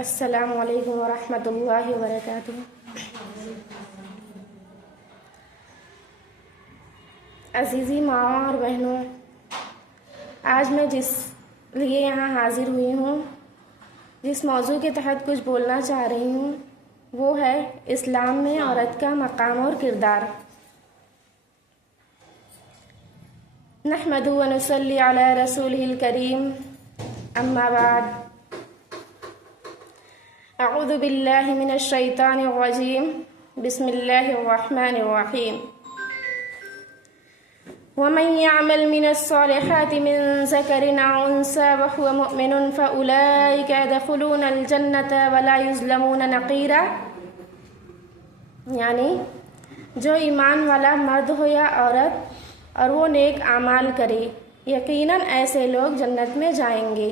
السلام علیکم ورحمۃ اللہ وبرکاتہ۔ عزیزی ماں اور بہنوں، آج میں جس لیے یہاں حاضر ہوئی ہوں، جس موضوع کے تحت کچھ بولنا چاہ رہی ہوں، وہ ہے اسلام میں عورت کا مقام اور کردار۔ نحمدہ و نصلی علی رسولہ الکریم، اما بعد، اعوذ باللہ من الشیطان الرجیم، بسم اللہ الرحمن الرحیم۔ ومن يعمل من الصالحات من ذكر أو أنثى وهو مؤمن فأولئك يدخلون الجنة ولا يظلمون نقيرا، یعنی جو ایمان والا مرد ہو یا عورت اور وہ نیک اعمال کرے، یقیناً ایسے لوگ جنت میں جائیں گے،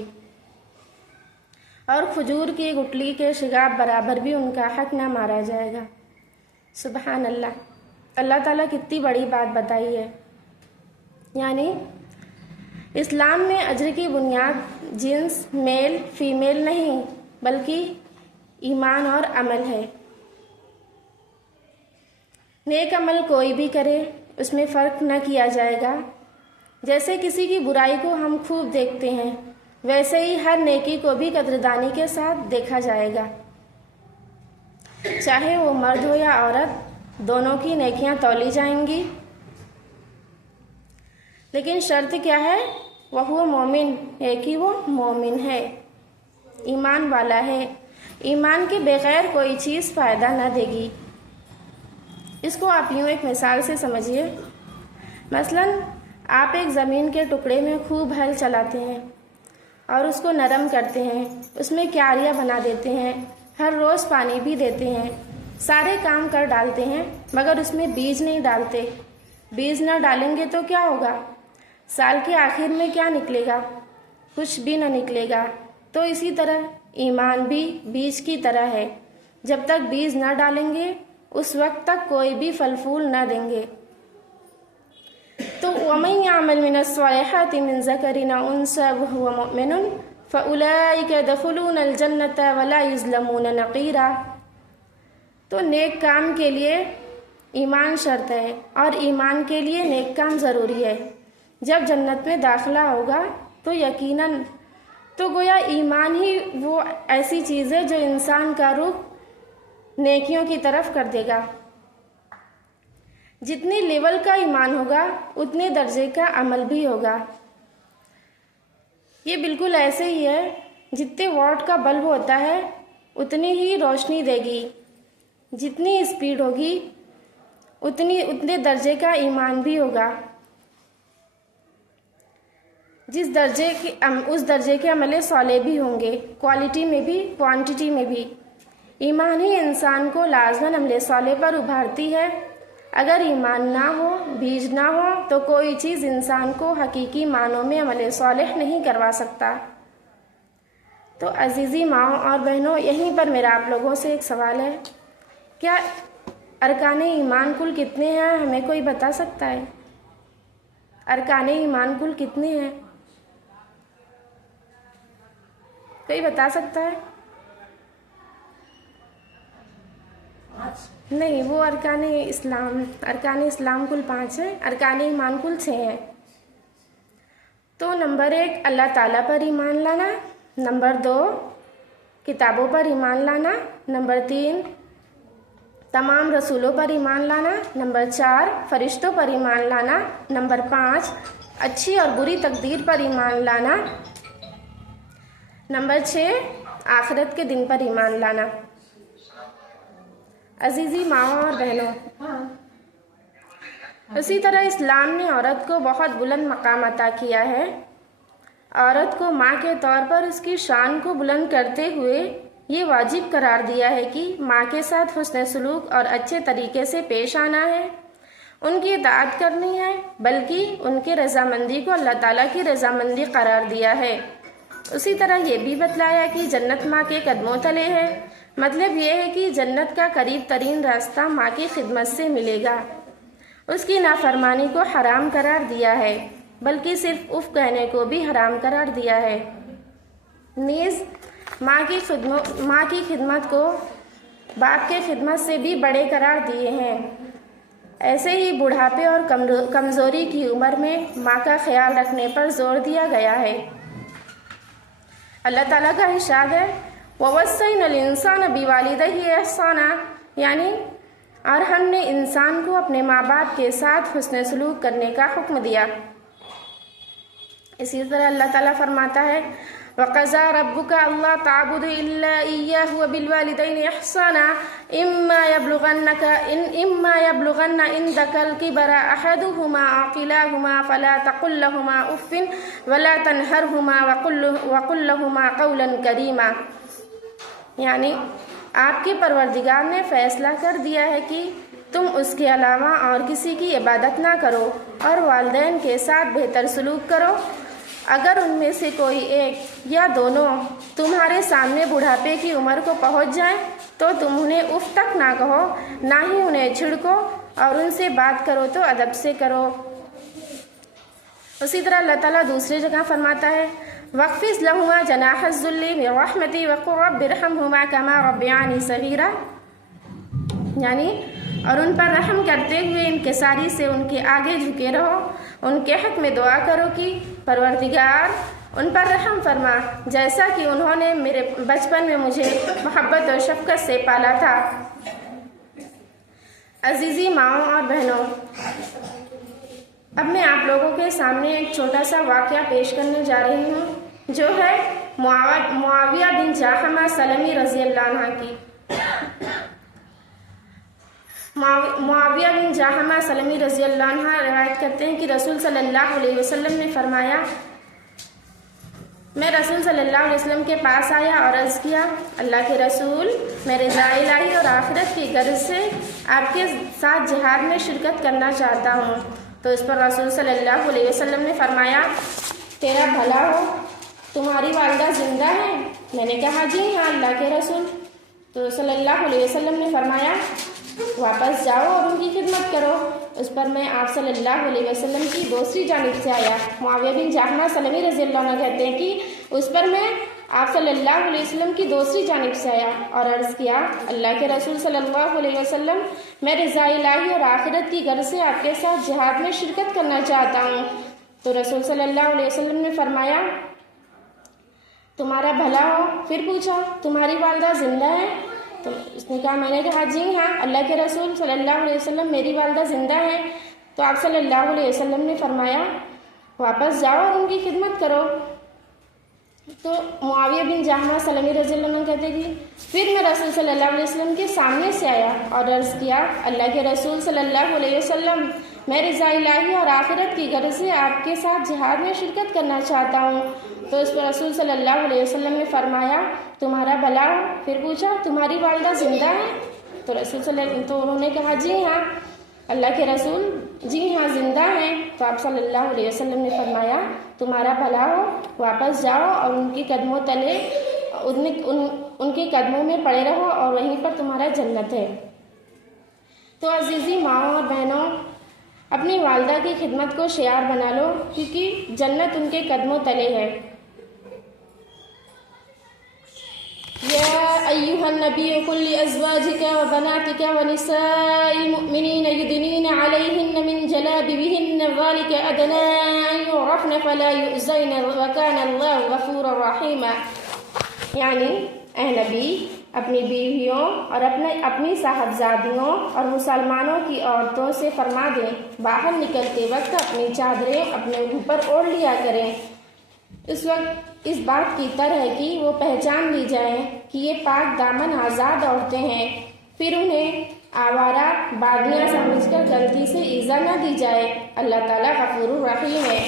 اور کھجور کی گٹلی کے شگاف برابر بھی ان کا حق نہ مارا جائے گا۔ سبحان اللہ، اللہ تعالیٰ کتنی بڑی بات بتائی ہے۔ یعنی اسلام میں اجر کی بنیاد جنس میل فیمیل نہیں بلکہ ایمان اور عمل ہے۔ نیک عمل کوئی بھی کرے، اس میں فرق نہ کیا جائے گا۔ جیسے کسی کی برائی کو ہم خوب دیکھتے ہیں، ویسے ہی ہر نیکی کو بھی قدردانی کے ساتھ دیکھا جائے گا، چاہے وہ مرد ہو یا عورت، دونوں کی نیکیاں تولی جائیں گی۔ لیکن شرط کیا ہے؟ وہ مومن ہے کہ وہ مومن ہے، ایمان والا ہے۔ ایمان کے بغیر کوئی چیز فائدہ نہ دے گی۔ اس کو آپ یوں ایک مثال سے سمجھیے۔ مثلاً آپ ایک زمین کے ٹکڑے میں خوب ہل چلاتے ہیں اور اس کو نرم کرتے ہیں، اس میں کیاریاں بنا دیتے ہیں، ہر روز پانی بھی دیتے ہیں، سارے کام کر ڈالتے ہیں، مگر اس میں بیج نہیں ڈالتے۔ بیج نہ ڈالیں گے تو کیا ہوگا؟ سال کے آخر میں کیا نکلے گا؟ کچھ بھی نہ نکلے گا۔ تو اسی طرح ایمان بھی بیج کی طرح ہے، جب تک بیج نہ ڈالیں گے اس وقت تک کوئی بھی پھل پھول نہ دیں گے۔ تو وَمَن يَعْمَلْ مِنَ الصَّالِحَاتِ مِن ذَكَرٍ أَوْ أُنثَىٰ وَهُوَ مُؤْمِنٌ فَأُولَٰئِكَ يَدْخُلُونَ الْجَنَّةَ وَلَا يُظْلَمُونَ نَقِيرًا۔ تو نیک کام کے لیے ایمان شرط ہے اور ایمان کے لیے نیک کام ضروری ہے۔ جب جنت میں داخلہ ہوگا تو یقیناً تو گویا ایمان ہی وہ ایسی چیز ہے جو انسان کا رخ نیکیوں کی طرف کر دے گا۔ جتنی لیول کا ایمان ہوگا اتنے درجے کا عمل بھی ہوگا۔ یہ بالکل ایسے ہی ہے، جتنے واٹ کا بلب ہوتا ہے اتنی ہی روشنی دے گی، جتنی اسپیڈ ہوگی اتنے درجے کا ایمان بھی ہوگا۔ اس درجے کے عمل صالح بھی ہوں گے، کوالٹی میں بھی کوانٹٹی میں بھی۔ ایمان ہی انسان کو لازماً عمل صالح پر ابھارتی ہے۔ اگر ایمان نہ ہو، بیج نہ ہو، تو کوئی چیز انسان کو حقیقی معنوں میں عمل صالح نہیں کروا سکتا۔ تو عزیزی ماں اور بہنوں، یہیں پر میرا آپ لوگوں سے ایک سوال ہے، کیا ارکان ایمان کل کتنے ہیں؟ ہمیں کوئی بتا سکتا ہے؟ ارکان ایمان کل کتنے ہیں؟ کوئی بتا سکتا ہے؟ نہیں، وہ ارکان اسلام کل 5 ہیں، ارکان ایمان کل 6 ہیں۔ تو نمبر 1 اللہ تعالیٰ پر ایمان لانا، نمبر 2 کتابوں پر ایمان لانا، نمبر 3 تمام رسولوں پر ایمان لانا، نمبر 4 فرشتوں پر ایمان لانا، نمبر 5 اچھی اور بری تقدیر پر ایمان لانا، نمبر 6 آخرت کے دن پر ایمان لانا۔ عزیزی ماں اور بہنوں، اسی طرح اسلام نے عورت کو بہت بلند مقام عطا کیا ہے۔ عورت کو ماں کے طور پر اس کی شان کو بلند کرتے ہوئے یہ واجب قرار دیا ہے کہ ماں کے ساتھ حسن سلوک اور اچھے طریقے سے پیش آنا ہے، ان کی اطاعت کرنی ہے، بلکہ ان کے رضامندی کو اللہ تعالیٰ کی رضامندی قرار دیا ہے۔ اسی طرح یہ بھی بتلایا کہ جنت ماں کے قدموں تلے ہے۔ مطلب یہ ہے کہ جنت کا قریب ترین راستہ ماں کی خدمت سے ملے گا۔ اس کی نافرمانی کو حرام قرار دیا ہے، بلکہ صرف اف کہنے کو بھی حرام قرار دیا ہے۔ نیز ماں کی خدمت کو باپ کے خدمت سے بھی بڑے قرار دیے ہیں۔ ایسے ہی بڑھاپے اور کمزوری کی عمر میں ماں کا خیال رکھنے پر زور دیا گیا ہے۔ اللہ تعالیٰ کا ارشاد ہے وَوَصَّيْنَا الْإِنسَانَ بِوَالِدَيْهِ إِحْسَانًا، یعنی اور ہم نے انسان کو اپنے ماں باپ کے ساتھ حسن سلوک کرنے کا حکم دیا۔ اسی طرح اللہ تعالیٰ فرماتا ہے وَقَضَىٰ رَبُّكَ أَلَّا تَعْبُدُوا إِلَّا إِيَّاهُ وَبِالْوَالِدَيْنِ إِحْسَانًا إِمَّا يَبْلُغَنَّ عِندَكَ الْكِبَرَ أَحَدُهُمَا أَوْ كِلَاهُمَا فَلَا تَقُل لَّهُمَا أُفٍّ وَلَا تَنْهَرْهُمَا وَقُل لَّهُمَا قَوْلًا كَرِيمًا، یعنی آپ کے پروردگار نے فیصلہ کر دیا ہے کہ تم اس کے علاوہ اور کسی کی عبادت نہ کرو اور والدین کے ساتھ بہتر سلوک کرو۔ اگر ان میں سے کوئی ایک یا دونوں تمہارے سامنے بڑھاپے کی عمر کو پہنچ جائیں تو تم انہیں اف تک نہ کہو، نہ ہی انہیں چھڑکو، اور ان سے بات کرو تو ادب سے کرو۔ اسی طرح اللہ تعالیٰ دوسری جگہ فرماتا ہے وَاخْفِضْ لَهُمَا جَنَاحَ الذُّلِّ مِنْ رَحْمَتِي وَقُلْ رَبِّ ارْحَمْهُمَا كَمَا رَبَّيَانِي صَغِيرًا، یعنی اور ان پر رحم کرتے ہوئے انکساری سے ان کے آگے جھکے رہو، ان کے حق میں دعا کرو کہ پروردگار ان پر رحم فرما جیسا کہ انہوں نے میرے بچپن میں مجھے محبت اور شفقت سے پالا تھا۔ عزیزی ماؤں اور بہنوں، اب میں آپ لوگوں کے سامنے ایک چھوٹا سا واقعہ پیش کرنے جا رہی ہوں جو ہے معاویہ بن جاحمہ سلمی رضی اللہ عنہ کی۔ معاویہ بن جاحمہ سلمی رضی اللہ عنہ روایت کرتے ہیں کہ رسول صلی اللہ علیہ وسلم نے فرمایا میں رسول صلی اللہ علیہ وسلم کے پاس آیا اور عرض کیا اللہ کے رسول، میں رضا الہی اور آخرت کی غرض سے آپ کے ساتھ جہاد میں شرکت کرنا چاہتا ہوں۔ تو اس پر رسول صلی اللہ علیہ وسلم نے فرمایا تیرا بھلا ہو، تمہاری والدہ زندہ ہے؟ میں نے کہا جی ہاں اللہ کے رسول۔ تو صلی اللہ علیہ وسلم نے فرمایا واپس جاؤ اور ان کی خدمت کرو۔ اس پر میں آپ صلی اللہ علیہ وسلم کی دوسری جانب سے آیا۔ معاویہ بن جاحمہ سلمی رضی اللہ عنہ کہتے ہیں کہ اس پر میں آپ صلی اللہ علیہ وسلم کی دوسری جانب سے آیا اور عرض کیا اللہ کے رسول صلی اللہ علیہ وسلم، میں رضا الہی اور آخرت کی غرض سے آپ کے ساتھ جہاد میں شرکت کرنا چاہتا ہوں۔ تو رسول صلی اللہ علیہ وسلم نے فرمایا تمہارا بھلا ہو۔ پھر پوچھا تمہاری والدہ زندہ ہے؟ تو اس نے کہا میں نے کہا جی ہاں اللہ کے رسول صلی اللہ علیہ وسلم، میری والدہ زندہ ہے۔ تو آپ صلی اللہ علیہ وسلم نے فرمایا واپس جاؤ اور ان کی خدمت کرو۔ تو معاویہ بن جاحمہ سلمی رضی اللہ عنہ کہتے کہ پھر میں رسول صلی اللہ علیہ وسلم کے سامنے سے آیا اور عرض کیا اللہ کے رسول صلی اللہ علیہ وسلم، میں رضا الہی اور آخرت کی غرض سے آپ کے ساتھ جہاد میں شرکت کرنا چاہتا ہوں۔ تو اس پر رسول صلی اللہ علیہ وسلم نے فرمایا تمہارا بھلا ہو۔ پھر پوچھا تمہاری والدہ زندہ ہے؟ تو انہوں نے کہا جی ہاں اللہ کے رسول، جی ہاں زندہ ہیں۔ تو آپ صلی اللہ علیہ وسلم نے فرمایا تمہارا بھلا ہو، واپس جاؤ اور ان کے قدموں تلے ان کے قدموں میں پڑے رہو اور وہیں پر تمہارا جنت ہے۔ تو عزیزی ماؤں اور بہنوں، اپنی والدہ کی خدمت کو شعار بنا لو کیونکہ جنت ان کے قدموں تلے ہے۔ یا ایھا النبی قل لازواجک وبناتک ونساء المؤمنین یدنین علیہن من جلابیبہن ذلک ادنی ان یعرفن فلا یؤذین وکان اللہ غفورا رحیما، یعنی اے نبی اپنی بیویوں اور اپنی صاحبزادیوں اور مسلمانوں کی عورتوں سے فرما دیں باہر نکلتے وقت اپنی چادریں اپنے اوپر اوڑھ لیا کریں، اس وقت اس بات کی طرح ہے کہ وہ پہچان لی جائیں کہ یہ پاک دامن آزاد عورتیں ہیں، پھر انہیں آوارہ باغیاں سمجھ کر غلطی سے ایذا نہ دی جائے۔ اللہ تعالیٰ غفور الرحیم ہے۔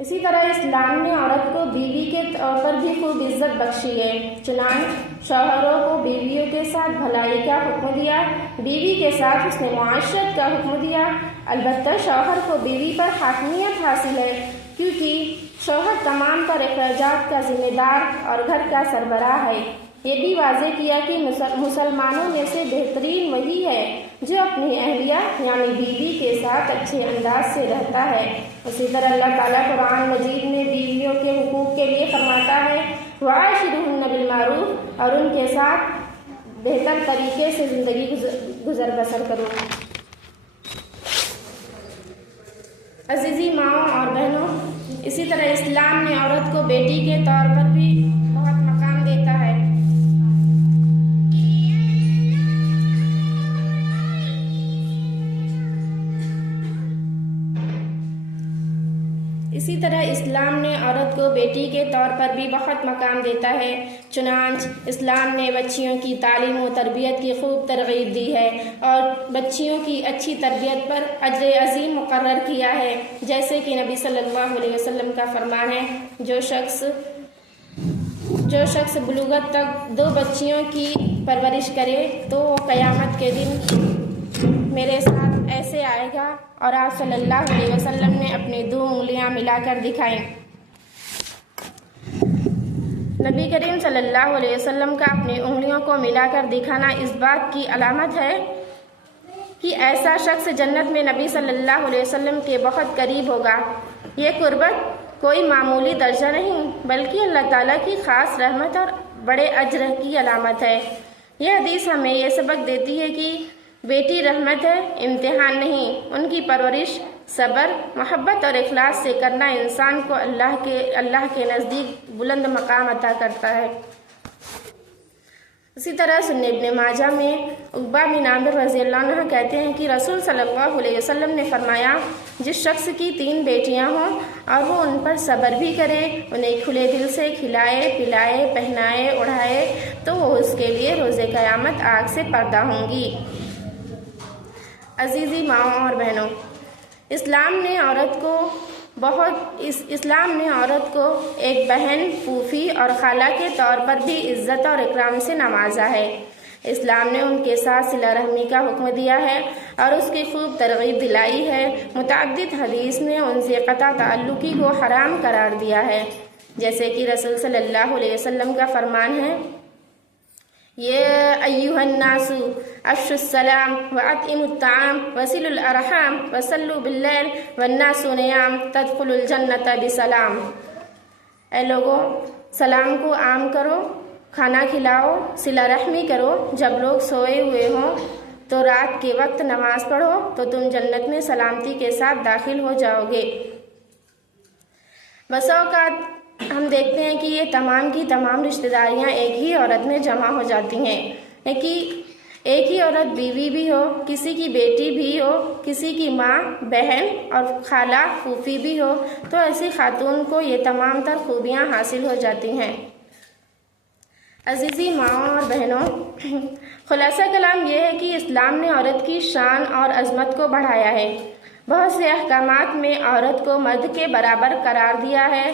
اسی طرح اسلام نے عورت کو بیوی کے طور پر بھی خوب عزت بخشی ہے، چنانچہ شوہروں کو بیویوں کے ساتھ بھلائی کا حکم دیا، بیوی کے ساتھ حسن معاشرت کا حکم دیا۔ البتہ شوہر کو بیوی پر حاکمیت حاصل ہے کیونکہ شوہر تمام پر اخراجات کا ذمہ دار اور گھر کا سربراہ ہے۔ یہ بھی واضح کیا کہ مسلمانوں میں سے بہترین وہی ہے جو اپنی اہلیہ یعنی بیوی کے ساتھ اچھے انداز سے رہتا ہے۔ اسی طرح اللہ تعالیٰ قرآن مجید میں بیویوں کے حقوق کے لیے فرماتا ہے وَعَاشِرُوهُنَّ بِالْمَعْرُوفِ، اور ان کے ساتھ بہتر طریقے سے زندگی گزر بسر کرو۔ عزیزی ماؤں اور بہنوں، اسی طرح اسلام نے عورت کو بیٹی کے طور پر بھی بہت مقام دیتا ہے۔ اسی طرح اسلام نے عورت کو بیٹی کے طور پر بھی بہت مقام دیتا ہے۔ چنانچہ اسلام نے بچیوں کی تعلیم و تربیت کی خوب ترغیب دی ہے اور بچیوں کی اچھی تربیت پر اجر عظیم مقرر کیا ہے، جیسے کہ نبی صلی اللہ علیہ وسلم کا فرمان ہے جو شخص بلوغت تک 2 بچیوں کی پرورش کرے تو وہ قیامت کے دن میرے ساتھ ایسے آئے گا، اور آپ صلی اللہ علیہ وسلم نے اپنی 2 انگلیاں ملا کر دکھائیں۔ نبی کریم صلی اللہ علیہ وسلم کا اپنی انگلیوں کو ملا کر دکھانا اس بات کی علامت ہے کہ ایسا شخص جنت میں نبی صلی اللہ علیہ وسلم کے بہت قریب ہوگا۔ یہ قربت کوئی معمولی درجہ نہیں بلکہ اللہ تعالیٰ کی خاص رحمت اور بڑے اجر کی علامت ہے۔ یہ حدیث ہمیں یہ سبق دیتی ہے کہ بیٹی رحمت ہے، امتحان نہیں۔ ان کی پرورش صبر، محبت اور اخلاص سے کرنا انسان کو اللہ کے نزدیک بلند مقام عطا کرتا ہے۔ اسی طرح سنن ابن ماجہ میں عقبہ بن عامر رضی اللہ عنہ کہتے ہیں کہ رسول صلی اللہ علیہ وسلم نے فرمایا جس شخص کی 3 بیٹیاں ہوں اور وہ ان پر صبر بھی کرے، انہیں کھلے دل سے کھلائے پلائے پہنائے اڑھائے تو وہ اس کے لیے روز قیامت آگ سے پردہ ہوں گی۔ عزیزی ماؤں اور بہنوں، اسلام نے عورت کو ایک بہن، پھوپھی اور خالہ کے طور پر بھی عزت اور اکرام سے نوازا ہے۔ اسلام نے ان کے ساتھ صلہ رحمی کا حکم دیا ہے اور اس کی خوب ترغیب دلائی ہے۔ متعدد حدیث نے ان سے قطع تعلقی کو حرام قرار دیا ہے، جیسے کہ رسول صلی اللہ علیہ وسلم کا فرمان ہے يا أيها الناس أفشوا السلام وأطعموا الطعام وصلوا الأرحام وصلوا بالليل والناس نيام تدخلوا الجنة بسلام۔ اے لوگوں، سلام کو عام کرو، کھانا کھلاؤ، صلہ رحمی کرو، جب لوگ سوئے ہوئے ہوں تو رات کے وقت نماز پڑھو تو تم جنت میں سلامتی کے ساتھ داخل ہو جاؤ گے۔ بس اوقات ہم دیکھتے ہیں کہ یہ تمام کی تمام رشتہ داریاں ایک ہی عورت میں جمع ہو جاتی ہیں کہ ایک ہی عورت بیوی بھی ہو، کسی کی بیٹی بھی ہو، کسی کی ماں، بہن اور خالہ، پھوپھی بھی ہو، تو ایسی خاتون کو یہ تمام تر خوبیاں حاصل ہو جاتی ہیں۔ عزیزی ماؤں اور بہنوں، خلاصہ کلام یہ ہے کہ اسلام نے عورت کی شان اور عظمت کو بڑھایا ہے۔ بہت سے احکامات میں عورت کو مرد کے برابر قرار دیا ہے۔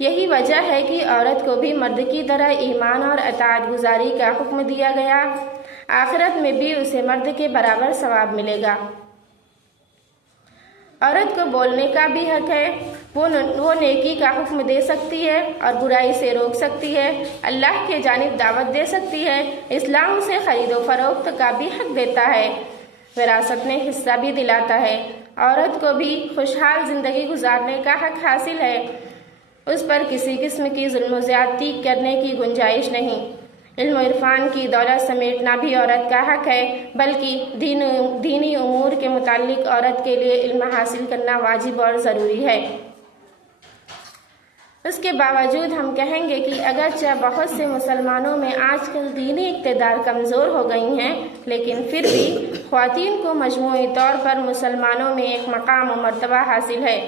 یہی وجہ ہے کہ عورت کو بھی مرد کی طرح ایمان اور اطاعت گزاری کا حکم دیا گیا۔ آخرت میں بھی اسے مرد کے برابر ثواب ملے گا۔ عورت کو بولنے کا بھی حق ہے، وہ نیکی کا حکم دے سکتی ہے اور برائی سے روک سکتی ہے، اللہ کے جانب دعوت دے سکتی ہے۔ اسلام اسے خرید و فروخت کا بھی حق دیتا ہے، وراثت میں حصہ بھی دلاتا ہے۔ عورت کو بھی خوشحال زندگی گزارنے کا حق حاصل ہے، اس پر کسی قسم کی ظلم و زیادتی کرنے کی گنجائش نہیں۔ علم و عرفان کی دولت سمیٹنا بھی عورت کا حق ہے، بلکہ دینی امور کے متعلق عورت کے لیے علم حاصل کرنا واجب اور ضروری ہے۔ اس کے باوجود ہم کہیں گے کہ اگرچہ بہت سے مسلمانوں میں آج کل دینی اقتدار کمزور ہو گئی ہیں، لیکن پھر بھی خواتین کو مجموعی طور پر مسلمانوں میں ایک مقام و مرتبہ حاصل ہے،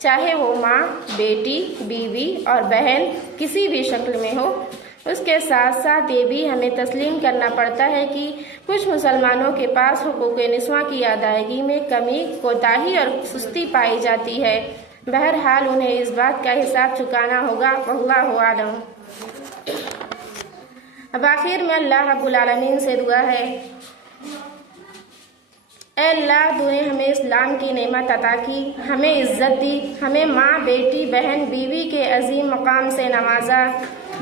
چاہے وہ ماں، بیٹی، بیوی اور بہن کسی بھی شکل میں ہو۔ اس کے ساتھ ساتھ یہ بھی ہمیں تسلیم کرنا پڑتا ہے کہ کچھ مسلمانوں کے پاس حقوق نسواں کی ادائیگی میں کمی، کوتاہی اور سستی پائی جاتی ہے۔ بہرحال انہیں اس بات کا حساب چکانا ہوگا، واللہ اعلم۔ اب آخر میں اللہ رب العالمین سے دعا ہے اے اللہ تو نے ہمیں اسلام کی نعمت عطا کی، ہمیں عزت دی، ہمیں ماں بیٹی بہن بیوی کے عظیم مقام سے نوازا۔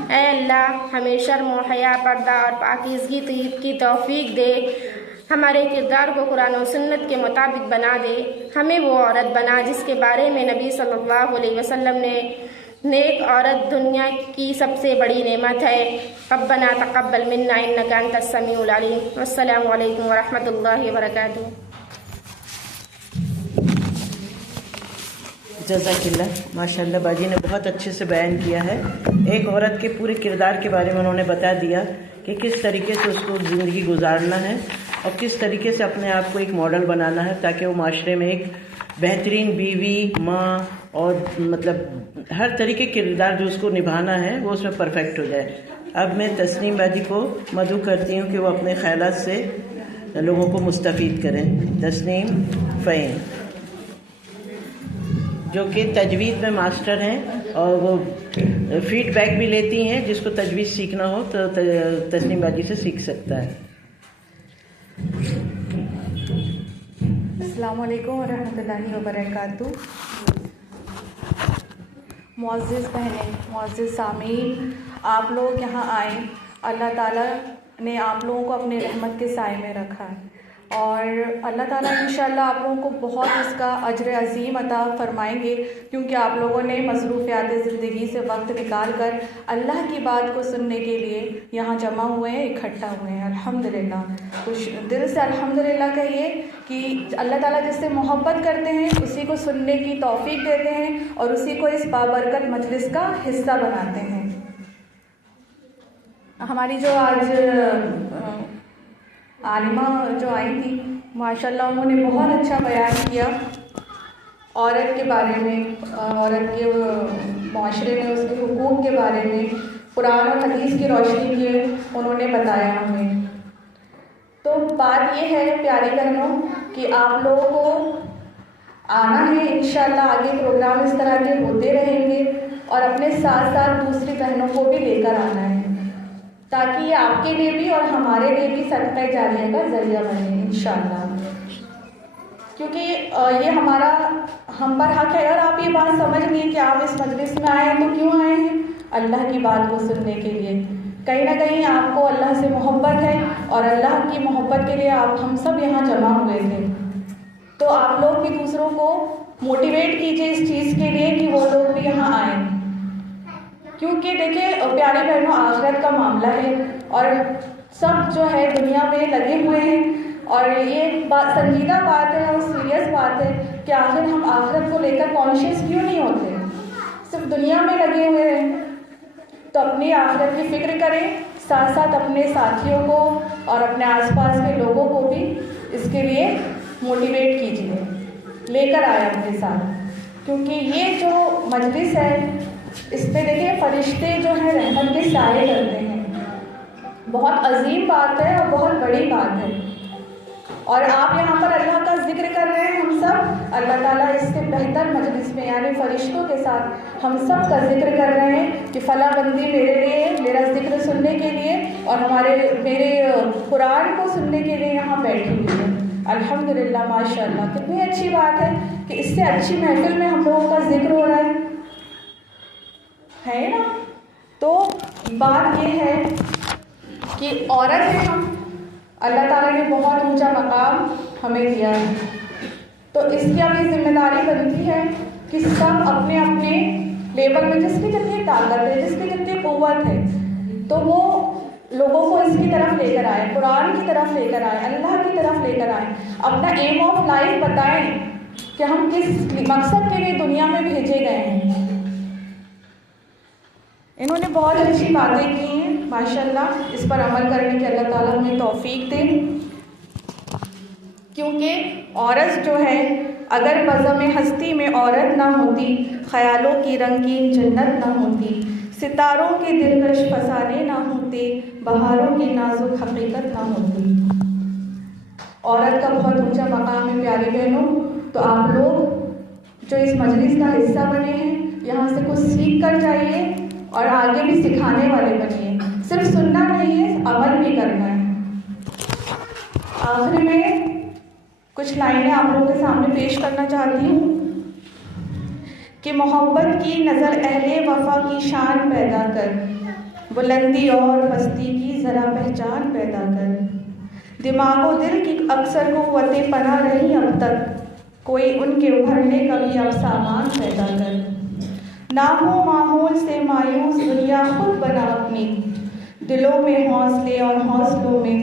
اے اللہ ہمیں شرم و حیا پردہ اور پاکیزگی کی توفیق دے، ہمارے کردار کو قرآن و سنت کے مطابق بنا دے، ہمیں وہ عورت بنا جس کے بارے میں نبی صلی اللہ علیہ وسلم نے نیک عورت دنیا کی سب سے بڑی نعمت ہے۔ ربنا تقبل منا انک انت السمیع العلیم۔ والسلام علیکم ورحمۃ اللہ وبرکاتہ۔ جزاک اللہ، ماشاء اللہ باجی نے بہت اچھے سے بیان کیا ہے۔ ایک عورت کے پورے کردار کے بارے میں انہوں نے بتا دیا کہ کس طریقے سے اس کو زندگی گزارنا ہے اور کس طریقے سے اپنے آپ کو ایک ماڈل بنانا ہے تاکہ وہ معاشرے میں ایک بہترین بیوی، ماں اور مطلب ہر طریقے کے کردار جو اس کو نبھانا ہے وہ اس میں پرفیکٹ ہو جائے۔ اب میں تسنیم باجی کو مدعو کرتی ہوں کہ وہ اپنے خیالات سے لوگوں کو مستفید کریں۔ تسنیم فہیم جو کہ تجوید میں ماسٹر ہیں اور وہ فیڈ بیک بھی لیتی ہیں، جس کو تجوید سیکھنا ہو تو تسنیم باجی سے سیکھ سکتا ہے۔ السلام علیکم ورحمۃ اللہ وبرکاتہ۔ معزز بہنیں، معزز سامعین، آپ لوگ یہاں آئیں، اللہ تعالیٰ نے آپ لوگوں کو اپنے رحمت کے سائے میں رکھا ہے اور اللہ تعالیٰ انشاءاللہ آپ لوگوں کو بہت اس کا اجر عظیم عطا فرمائیں گے، کیونکہ آپ لوگوں نے مصروفیات زندگی سے وقت نکال کر اللہ کی بات کو سننے کے لیے یہاں جمع ہوئے ہیں، اکٹھا ہوئے ہیں۔ الحمدللہ، خوش دل سے الحمدللہ کہیے کہ اللہ تعالیٰ جس سے محبت کرتے ہیں اسی کو سننے کی توفیق دیتے ہیں اور اسی کو اس بابرکت مجلس کا حصہ بناتے ہیں۔ ہماری جو آج عالمہ جو آئی تھی ماشاءاللہ انہوں نے بہت اچھا بیان کیا عورت کے بارے میں، عورت کے معاشرے میں اس کے حقوق کے بارے میں، قرآن اور حدیث کی روشنی میں انہوں نے بتایا ہمیں۔ تو بات یہ ہے پیاری بہنوں کہ آپ لوگوں کو آنا ہے، انشاءاللہ آگے پروگرام اس طرح کے ہوتے رہیں گے اور اپنے ساتھ ساتھ دوسری بہنوں کو بھی لے کر آنا ہے تاکہ یہ آپ کے لیے بھی اور ہمارے لیے بھی صدقہ جاریہ کا ذریعہ بنے انشاءاللہ، کیونکہ یہ ہمارا ہم پر حق ہے۔ اور آپ یہ بات سمجھ لیں کہ آپ اس مجلس میں آئے ہیں تو کیوں آئے ہیں؟ اللہ کی بات کو سننے کے لیے۔ کہیں نہ کہیں آپ کو اللہ سے محبت ہے اور اللہ کی محبت کے لیے آپ ہم سب یہاں جمع ہوئے تھے، تو آپ لوگ بھی دوسروں کو موٹیویٹ کیجئے اس چیز کے لیے کہ وہ لوگ بھی یہاں آئیں، کیونکہ دیکھیں پیارے بہنوں آخرت کا معاملہ ہے اور سب جو ہے دنیا میں لگے ہوئے ہیں اور یہ بات سنجیدہ بات ہے اور سیریس بات ہے کہ آخر ہم آخرت کو لے کر کانشیس کیوں نہیں ہوتے، صرف دنیا میں لگے ہوئے ہیں۔ تو اپنی آخرت کی فکر کریں، ساتھ ساتھ اپنے ساتھیوں کو اور اپنے آس پاس کے لوگوں کو بھی اس کے لیے موٹیویٹ کیجیے، لے کر آئے اپنے ساتھ، کیونکہ یہ جو مجلس ہے اس پہ دیکھیں فرشتے جو ہیں رحمت کے سائے کرتے ہیں، بہت عظیم بات ہے اور بہت بڑی بات ہے۔ اور آپ یہاں پر اللہ کا ذکر کر رہے ہیں، ہم سب اللہ تعالیٰ اس سے بہتر مجلس میں یعنی فرشتوں کے ساتھ ہم سب کا ذکر کر رہے ہیں کہ فلاں بندی میرے لیے میرا ذکر سننے کے لیے اور میرے قرآن کو سننے کے لیے یہاں بیٹھی ہوئی ہے۔ الحمدللہ، ماشاءاللہ، کتنی اچھی بات ہے کہ اس سے اچھی محفل میں ہم لوگوں کا ذکر ہو رہا ہے نا۔ تو بات یہ ہے کہ عورت ہے ہم، اللہ تعالیٰ نے بہت اونچا مقام ہمیں دیا ہے، تو اس کی اپنی ذمہ داری بنتی ہے کہ سب اپنے اپنے لیول میں جس کی جتنی طاقت ہے، جس کی جتنی قوت ہے، تو وہ لوگوں کو اس کی طرف لے کر آئے، قرآن کی طرف لے کر آئے، اللہ کی طرف لے کر آئے، اپنا ایم آف لائف بتائیں کہ ہم کس مقصد کے لیے دنیا میں بھیجے گئے ہیں۔ انہوں نے بہت اچھی باتیں کی ہیں ماشاءاللہ، اس پر عمل کرنے کی اللہ تعالیٰ ہمیں توفیق دے، کیونکہ عورت جو ہے اگر بزم ہستی میں عورت نہ ہوتی، خیالوں کی رنگین جنت نہ ہوتی، ستاروں کے دلکش فسانے نہ ہوتے، بہاروں کی نازک حقیقت نہ ہوتی۔ عورت کا بہت اونچا مقام ہے پیاری بہنوں، تو آپ لوگ جو اس مجلس کا حصہ بنے ہیں یہاں سے کچھ سیکھ کر جائیے اور آگے بھی سکھانے والے بنیے، صرف سننا نہیں ہے، عمل بھی کرنا ہے۔ آخر میں کچھ لائنیں آپ لوگوں کے سامنے پیش کرنا چاہتی ہوں کہ محبت کی نظر اہل وفا کی شان پیدا کر، بلندی اور پستی کی ذرا پہچان پیدا کر، دماغ و دل کی اکثر قوتیں پناہ رہی اب تک، کوئی ان کے ابھرنے کا بھی اب سامان پیدا کر، نہ ہو ماحول سے مایوس دنیا خود بنا اپنی، دلوں میں حوصلے اور حوصلوں میں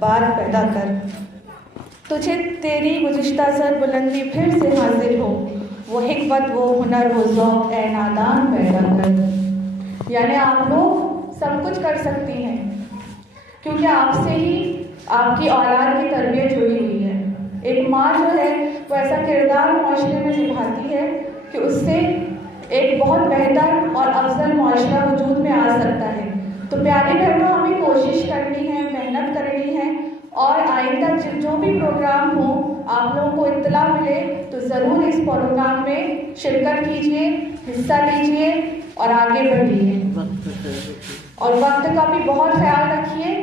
بات پیدا کر، تجھے تیری گزشتہ سر بلندی پھر سے حاصل ہو، وہ حکمت وہ ہنر وہ ذوق اے نادان پیدا کر۔ یعنی آپ لوگ سب کچھ کر سکتی ہیں کیونکہ آپ سے ہی آپ کی اولاد کی تربیت جڑی ہوئی ہے۔ ایک ماں جو ہے وہ ایسا کردار معاشرے میں نبھاتی ہے کہ اس سے ایک بہت بہتر اور افضل معاشرہ وجود میں آ سکتا ہے۔ تو پیاری بہنوں، ہمیں کوشش کرنی ہے، محنت کرنی ہے، اور آئندہ جو بھی پروگرام ہو آپ لوگوں کو اطلاع ملے تو ضرور اس پروگرام میں شرکت کیجیے، حصہ لیجیے اور آگے بڑھیے، اور وقت کا بھی بہت خیال رکھیے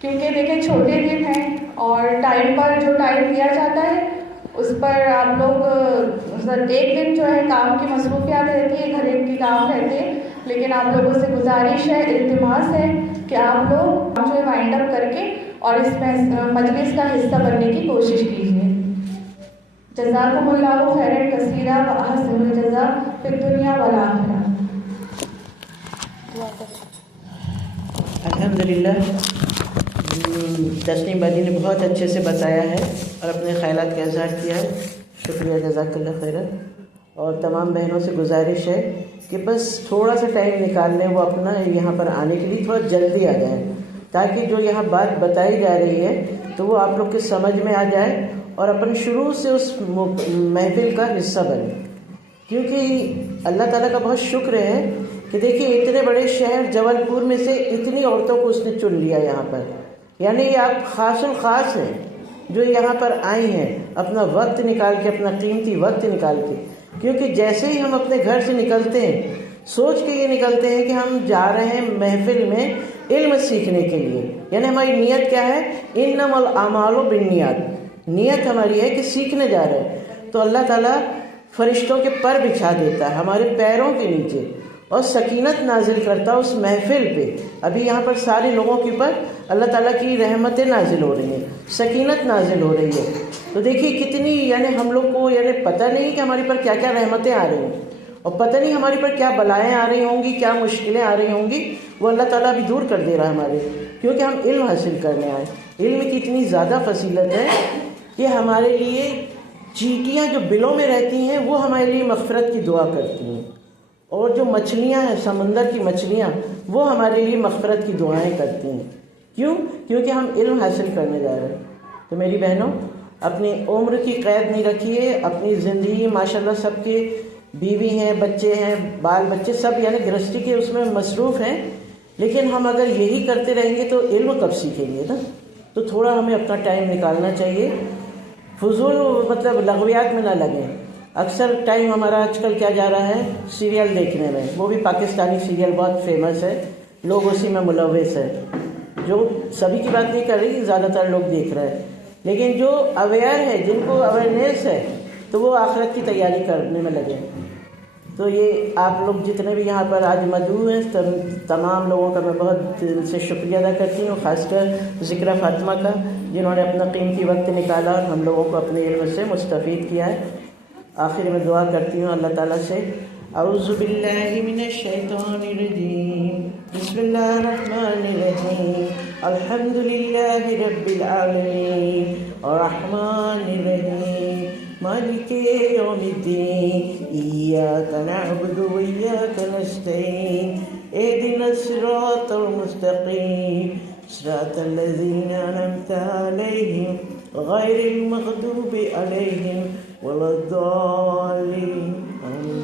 کیونکہ دیکھیں چھوٹے دن ہیں اور ٹائم پر جو ٹائم دیا جاتا ہے اس پر آپ لوگ ایک دن جو ہے کام کی مصروفیات رہتی ہے، گھر کے کام رہتے ہیں، لیکن آپ لوگوں سے گزارش ہے، التماس ہے کہ آپ لوگ جو ہے وائنڈ اپ کر کے اور اس مجلس کا حصہ بننے کی کوشش کیجیے۔ جزاکم اللہ خیرا کثیرا و احسن الجزاء فی الدنیا والآخرہ۔ الحمدللہ تسنیم بادی نے بہت اچھے سے بتایا ہے اور اپنے خیالات کا اظہار کیا ہے، شکریہ، جزاک اللہ خیرا۔ اور تمام بہنوں سے گزارش ہے کہ بس تھوڑا سا ٹائم نکال لیں، وہ اپنا یہاں پر آنے کے لیے تھوڑا جلدی آ جائیں تاکہ جو یہاں بات بتائی جا رہی ہے تو وہ آپ لوگ کے سمجھ میں آ جائے اور اپن شروع سے اس محفل کا حصہ بنے، کیونکہ اللہ تعالیٰ کا بہت شکر ہے کہ دیکھیے اتنے بڑے شہر جبل پور میں سے اتنی عورتوں کو اس نے چن لیا یہاں پر، یعنی یہ آپ خاص الخاص ہیں جو یہاں پر آئی ہیں اپنا وقت نکال کے، اپنا قیمتی وقت نکال کے، کیونکہ جیسے ہی ہم اپنے گھر سے نکلتے ہیں سوچ کے یہ نکلتے ہیں کہ ہم جا رہے ہیں محفل میں علم سیکھنے کے لیے، یعنی ہماری نیت کیا ہے، انما الاعمال بالنیات، نیت ہماری ہے کہ سیکھنے جا رہے ہیں، تو اللہ تعالیٰ فرشتوں کے پر بچھا دیتا ہے ہمارے پیروں کے نیچے اور سکینت نازل کرتا اس محفل پہ۔ ابھی یہاں پر سارے لوگوں کے اوپر اللہ تعالیٰ کی رحمتیں نازل ہو رہی ہیں، سکینت نازل ہو رہی ہے، تو دیکھیے کتنی یعنی ہم لوگ کو یعنی پتہ نہیں کہ ہماری پر کیا کیا رحمتیں آ رہی ہیں اور پتہ نہیں ہماری پر کیا بلائیں آ رہی ہوں گی، کیا مشکلیں آ رہی ہوں گی، وہ اللہ تعالیٰ بھی دور کر دے رہا ہے ہمارے، کیونکہ ہم علم حاصل کرنے آئے۔ علم کی اتنی زیادہ فضیلت ہے کہ ہمارے لیے چیٹیاں جو بلوں میں رہتی ہیں وہ ہمارے لیے مغفرت کی دعا کرتی ہیں، اور جو مچھلیاں ہیں سمندر کی مچھلیاں وہ ہمارے لیے مغفرت کی دعائیں کرتی ہیں۔ کیوں؟ کیونکہ ہم علم حاصل کرنے جا رہے ہیں۔ تو میری بہنوں، اپنی عمر کی قید نہیں رکھیے، اپنی زندگی ماشاءاللہ سب کے بیوی ہیں، بچے ہیں، بال بچے سب یعنی گرہستی کے اس میں مصروف ہیں، لیکن ہم اگر یہی کرتے رہیں گے تو علم کب سیکھیں گے نا؟ تو تھوڑا ہمیں اپنا ٹائم نکالنا چاہیے، فضول مطلب لغویات میں نہ لگیں۔ اکثر ٹائم ہمارا آج کل کیا جا رہا ہے، سیریل دیکھنے میں، وہ بھی پاکستانی سیریل بہت فیمس ہے، لوگ اسی میں ملوث ہے، جو سبھی کی بات نہیں کر رہی، زیادہ تر لوگ دیکھ رہے ہیں، لیکن جو اویئر ہے، جن کو اویئرنیس ہے، تو وہ آخرت کی تیاری کرنے میں لگے۔ تو یہ آپ لوگ جتنے بھی یہاں پر آج مدعو ہیں تمام لوگوں کا میں بہت دل سے شکریہ ادا کرتی ہوں، خاص کر ذکرہ فاطمہ کا جنہوں نے اپنا قیمتی وقت نکالا اور ہم لوگوں کو اپنے علم سے مستفید کیا ہے۔ آخر میں دعا کرتی ہوں اللہ تعالیٰ سے، اعوذ باللہ من الشیطان الرجیم، بسم اللہ الرحمن الرحیم، الحمد للہ رب العالمین الرحمن الرحیم مالک یوم الدین، ایاک نعبد و ایاک نستعین، اہدنا الصراط المستقیم، صراط الذین انعمت علیہم غیر المغضوب علیہم ولا الضالین، آمین۔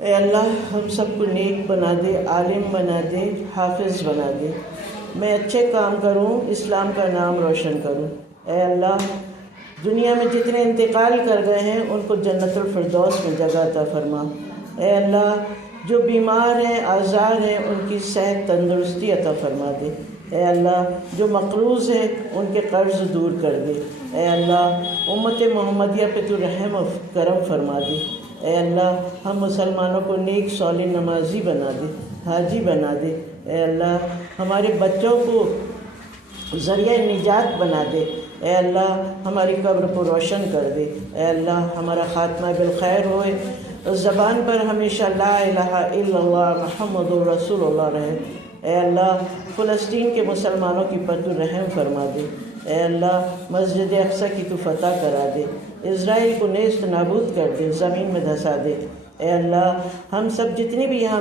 اے اللہ ہم سب کو نیک بنا دے، عالم بنا دے، حافظ بنا دے، میں اچھے کام کروں، اسلام کا نام روشن کروں۔ اے اللہ دنیا میں جتنے انتقال کر گئے ہیں ان کو جنت الفردوس میں جگہ عطا فرما۔ اے اللہ جو بیمار ہیں، آزار ہیں، ان کی صحت تندرستی عطا فرما دے۔ اے اللہ جو مقروض ہیں ان کے قرض دور کر دے۔ اے اللہ امت محمدیہ پہ تو رحم و کرم فرما دے۔ اے اللہ ہم مسلمانوں کو نیک صالح نمازی بنا دے، حاجی بنا دے۔ اے اللہ ہمارے بچوں کو ذریعہ نجات بنا دے۔ اے اللہ ہماری قبر کو روشن کر دے۔ اے اللہ ہمارا خاتمہ بالخیر ہوئے، زبان پر ہمیشہ لا الہ الا اللہ محمد رسول اللہ رہے۔ اے اللہ فلسطین کے مسلمانوں کی پر تو رحم فرما دے۔ اے اللہ مسجد اقصی کی تو فتح کرا دے، اسرائیل کو نیست نابود کر دے، زمین میں دھسا دے۔ اے اللہ ہم سب جتنی بھی یہاں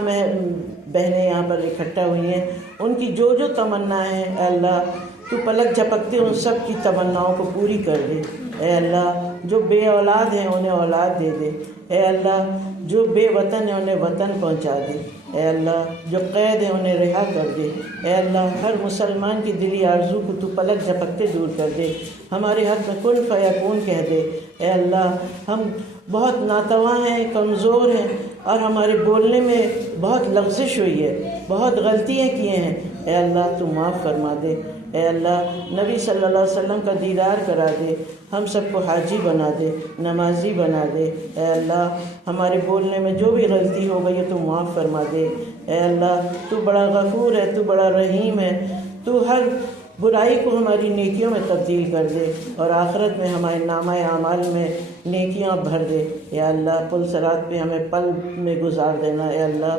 بہنیں یہاں پر اکٹھا ہوئی ہیں ان کی جو جو تمنا ہے اے اللہ تو پلک جھپکتے ان سب کی تمناؤں کو پوری کر دے۔ اے اللہ جو بے اولاد ہیں انہیں اولاد دے دے۔ اے اللہ جو بے وطن ہیں انہیں وطن پہنچا دے۔ اے اللہ جو قید ہیں انہیں رہا کر دے۔ اے اللہ ہر مسلمان کی دلی آرزو کو تو پلک جھپکتے دور کر دے۔ ہمارے ہاتھ میں کن فیکون کہہ دے۔ اے اللہ ہم بہت ناتواں ہیں، کمزور ہیں اور ہمارے بولنے میں بہت لغزش ہوئی ہے، بہت غلطیاں کیے ہیں۔ اے اللہ تو معاف فرما دے۔ اے اللہ نبی صلی اللہ علیہ وسلم کا دیدار کرا دے، ہم سب کو حاجی بنا دے، نمازی بنا دے۔ اے اللہ ہمارے بولنے میں جو بھی غلطی ہو گئی ہے تو معاف فرما دے۔ اے اللہ تو بڑا غفور ہے، تو بڑا رحیم ہے، تو ہر برائی کو ہماری نیکیوں میں تبدیل کر دے اور آخرت میں ہمارے نامہ اعمال میں نیکیاں بھر دے۔ اے اللہ پل صراط پہ ہمیں پل میں گزار دینا۔ اے اللہ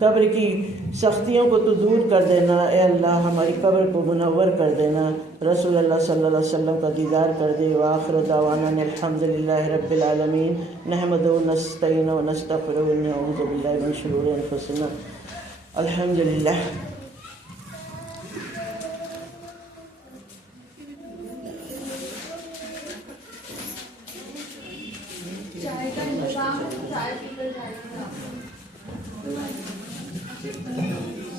قبر کی سختیوں کو تو دور کر دینا۔ اے اللہ ہماری قبر کو منور کر دینا۔ رسول اللہ صلی اللہ علیہ وسلم کا دیدار کر دے۔ وآخر دعوانا الحمدللہ رب العالمین، نحمدہ ونستعینہ ونستغفرہ ونعوذ باللہ من شرور انفسنا۔ الحمدللہ۔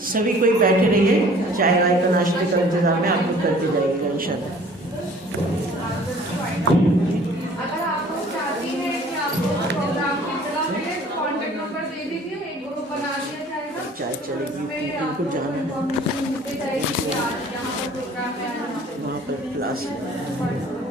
سبھی کوئی بیٹھے رہیے، چائے وائے کا ناشتے کا انتظام ہے، آپ کو کرتے جائے گا انشاءاللہ۔ اگر آپ لوگ چاہتی ہیں کہ آپ کو پروگرام کی اطلاع ملے تو کانٹیکٹ نمبر دے دیجیے، ایک گروپ بنا دیا جائے گا۔ چائے چلے گی، اس میں آپ بالکل کو جانا ہے انفارمیشن ملتی جائے گی کہ آج یہاں پر پروگرام ہے، وہاں پر کلاس ہے۔